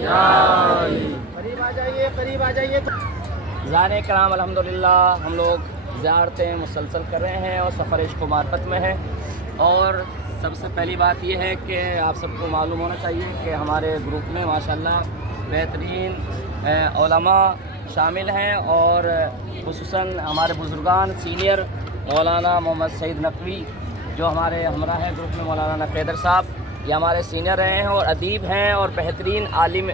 قریب آ جائیے، قریب آ جائیے. زائرین کرام، الحمدللہ ہم لوگ زیارتیں مسلسل کر رہے ہیں اور سفر عشق و معرفت میں ہیں. اور سب سے پہلی بات یہ ہے کہ آپ سب کو معلوم ہونا چاہیے کہ ہمارے گروپ میں ماشاءاللہ بہترین علماء شامل ہیں، اور خصوصاً ہمارے بزرگان سینئر مولانا محمد سعید نقوی جو ہمارے ہمراہ ہیں گروپ میں، مولانا نقوی صاحب، یہ ہمارے سینئر رہے ہیں اور ادیب ہیں اور بہترین عالم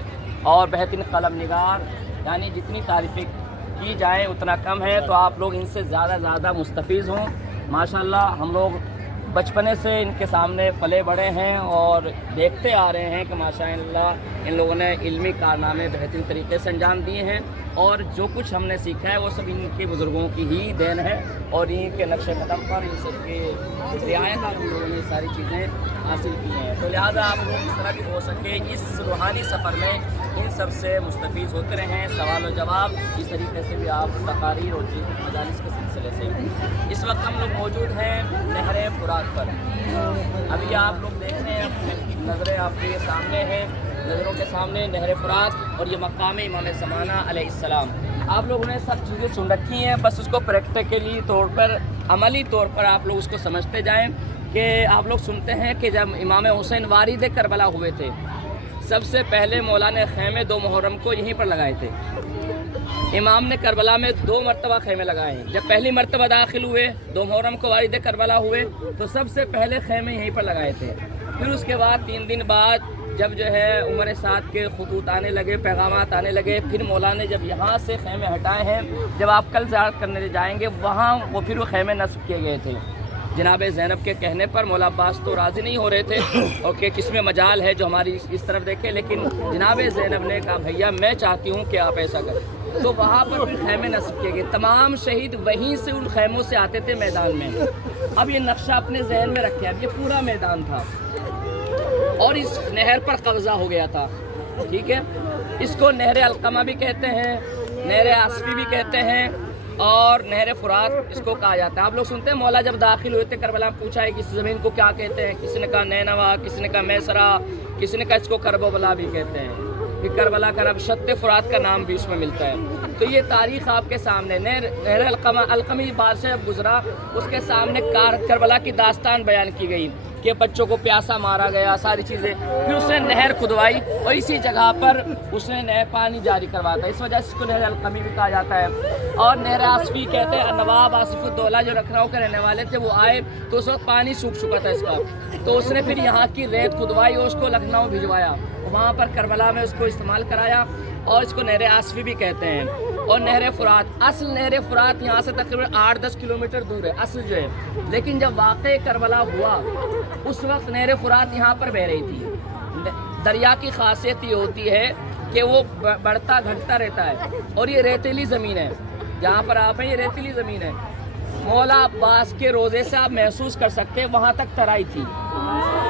اور بہترین قلم نگار. یعنی جتنی تعریفیں کی جائیں اتنا کم ہے، تو آپ لوگ ان سے زیادہ مستفیض ہوں. ماشاءاللہ ہم لوگ بچپنے سے ان کے سامنے پلے بڑے ہیں اور دیکھتے آ رہے ہیں کہ ماشاءاللہ ان لوگوں نے علمی کارنامے بہترین طریقے سے انجام دیے ہیں، اور جو کچھ ہم نے سیکھا ہے وہ سب ان کے بزرگوں کی ہی دین ہے، اور ان کے نقش قدم پر ان سب کے رعایت پر ہم لوگوں نے ساری چیزیں حاصل کی ہیں. تو لہٰذا آپ لوگ اس طرح بھی ہو سکے اس روحانی سفر میں ان سب سے مستفیض ہوتے رہیں. سوال و جواب اس طریقے سے بھی آپ تقاریر اور مجالس کے سلسلے سے. اس وقت ہم لوگ موجود ہیں نہر فرات پر. ابھی آپ لوگ دیکھ رہے ہیں، نظریں آپ کے سامنے ہیں، نظروں کے سامنے نہر فرات اور یہ مقام امام زمانہ علیہ السلام. آپ لوگوں نے سب چیزیں سن رکھی ہیں، بس اس کو پریکٹیکلی طور پر، عملی طور پر آپ لوگ اس کو سمجھتے جائیں. کہ آپ لوگ سنتے ہیں کہ جب امام حسین وارد کربلا ہوئے تھے، سب سے پہلے مولا نے خیمے 2 محرم کو یہیں پر لگائے تھے. امام نے کربلا میں 2 مرتبہ خیمے لگائے ہیں. جب پہلی مرتبہ داخل ہوئے 2 محرم کو وارد کربلا ہوئے تو سب سے پہلے خیمے یہیں پر لگائے تھے. پھر اس کے بعد 3 دن بعد جب جو ہے عمر سعد کے خطوط آنے لگے، پیغامات آنے لگے، پھر مولا نے جب یہاں سے خیمے ہٹائے ہیں، جب آپ کل زیارت کرنے جائیں گے وہاں پھر وہ خیمے نصب کیے گئے تھے. جناب زینب کے کہنے پر مولا عباس تو راضی نہیں ہو رہے تھے اور کہ کس میں مجال ہے جو ہماری اس طرف دیکھے، لیکن جناب زینب نے کہا بھیا میں چاہتی ہوں کہ آپ ایسا کریں. تو وہاں پر پھر خیمے نصب کیے گئے. تمام شہید وہیں سے ان خیموں سے آتے تھے میدان میں. اب یہ نقشہ اپنے ذہن میں رکھے. اب یہ پورا میدان تھا اور اس نہر پر قبضہ ہو گیا تھا. ٹھیک ہے، اس کو نہر القمہ بھی کہتے ہیں، نہر آصفی بھی کہتے ہیں اور نہر فرات اس کو کہا جاتا ہے. آپ لوگ سنتے ہیں مولا جب داخل ہوئے تھے کربلا میں پوچھا ہے کہ اس زمین کو کیا کہتے ہیں. کسی نے کہا نینوا، کسی نے کہا میسرا، کسی نے کہا اس کو کربلا بھی کہتے ہیں. کہ کربلا کا نام شط فرات کا نام بھی اس میں ملتا ہے. تو یہ تاریخ آپ کے سامنے. نہر القمی بادشاہ جب گزرا اس کے سامنے کربلا کی داستان بیان کی گئی کہ بچوں کو پیاسا مارا گیا، ساری چیزیں. پھر اس نے نہر کھدوائی اور اسی جگہ پر اس نے نہر پانی جاری کروایا تھا. اس وجہ سے اس کو نہر القمی بھی کہا جاتا ہے. اور نہر آصفی کہتے ہیں، نواب آصف الدولہ جو لکھنؤ کے رہنے والے تھے وہ آئے تو اس وقت پانی سوکھ چکا تھا اس کا، تو اس نے پھر یہاں کی ریت کھدوائی اور اس کو لکھنؤ بھجوایا، وہاں پر کربلا میں اس کو استعمال کرایا اور اس کو نہر آصفی بھی کہتے ہیں. اور نہر فرات، اصل نہر فرات یہاں سے تقریباً 8-10 کلومیٹر دور ہے اصل جو ہے. لیکن جب واقع کربلا ہوا اس وقت نہر فرات یہاں پر بہہ رہی تھی. دریا کی خاصیت یہ ہوتی ہے کہ وہ بڑھتا گھٹتا رہتا ہے اور یہ ریتیلی زمین ہے. جہاں پر آپ ہیں یہ ریتیلی زمین ہے. مولا عباس کے روزے سے آپ محسوس کر سکتے ہیں وہاں تک ترائی تھی.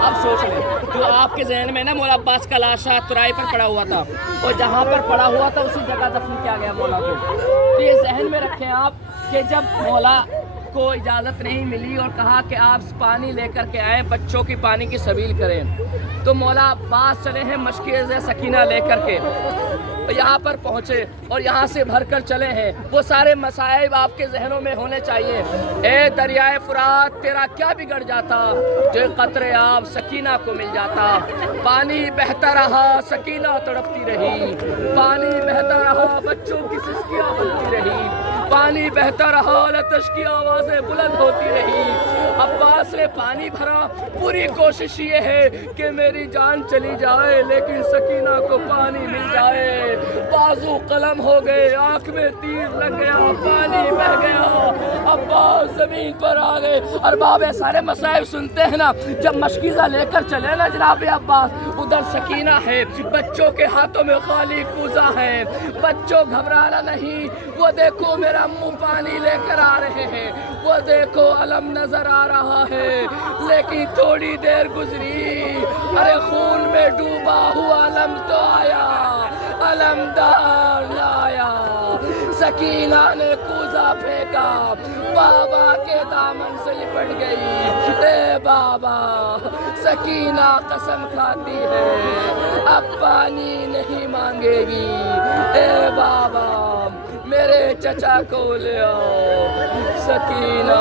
اب سوچ لیں تو آپ کے ذہن میں نا مولا عباس کا لاشا ترائی پر پڑا ہوا تھا اور جہاں پر پڑا ہوا تھا اسی جگہ دفن کیا گیا مولا کو. تو یہ ذہن میں رکھیں آپ کہ جب مولا کو اجازت نہیں ملی اور کہا کہ آپ پانی لے کر کے آئیں، بچوں کی پانی کی سبیل کریں، تو مولا عباس چلے ہیں مشکل سکینہ لے کر کے یہاں پر پہنچے اور یہاں سے بھر کر چلے ہیں. وہ سارے مصائب آپ کے ذہنوں میں ہونے چاہیے. اے دریائے فرات تیرا کیا بگڑ جاتا جو قطرے آب سکینہ کو مل جاتا. پانی بہتا رہا سکینہ تڑپتی رہی، پانی بہتا رہا بچوں کی سسکیاں بنتی رہی، پانی بہتا رہا لتش کی آوازیں بلند ہوتی رہی. عباس نے پانی بھرا، پوری کوشش یہ ہے کہ میری جان چلی جائے لیکن سکینہ کو پانی مل جائے. بازو قلم ہو گئے، آنکھ میں تیر لگ گیا، پانی بہ گیا، عباس زمین پر آ گئے. ارباب سارے مسائب سنتے ہیں نا، جب مشکیزہ لے کر چلے نا جناب عباس، ادھر سکینہ ہے، بچوں کے ہاتھوں میں خالی کوزہ ہے. بچوں گھبرانا نہیں، وہ دیکھو میرا منہ پانی لے کر آ رہے ہیں، وہ دیکھو علم نظر آ رہا ہے. لیکن تھوڑی دیر گزری، ارے خون میں ڈوبا ہوا علم تو آیا، علمدار آیا. سکینہ نے کوزہ پھینکا، بابا کے دامن سے لپٹ گئی. اے بابا سکینہ قسم کھاتی ہے اب پانی نہیں مانگے گی، اے بابا میرے چچا کو لے آؤ، سکینہ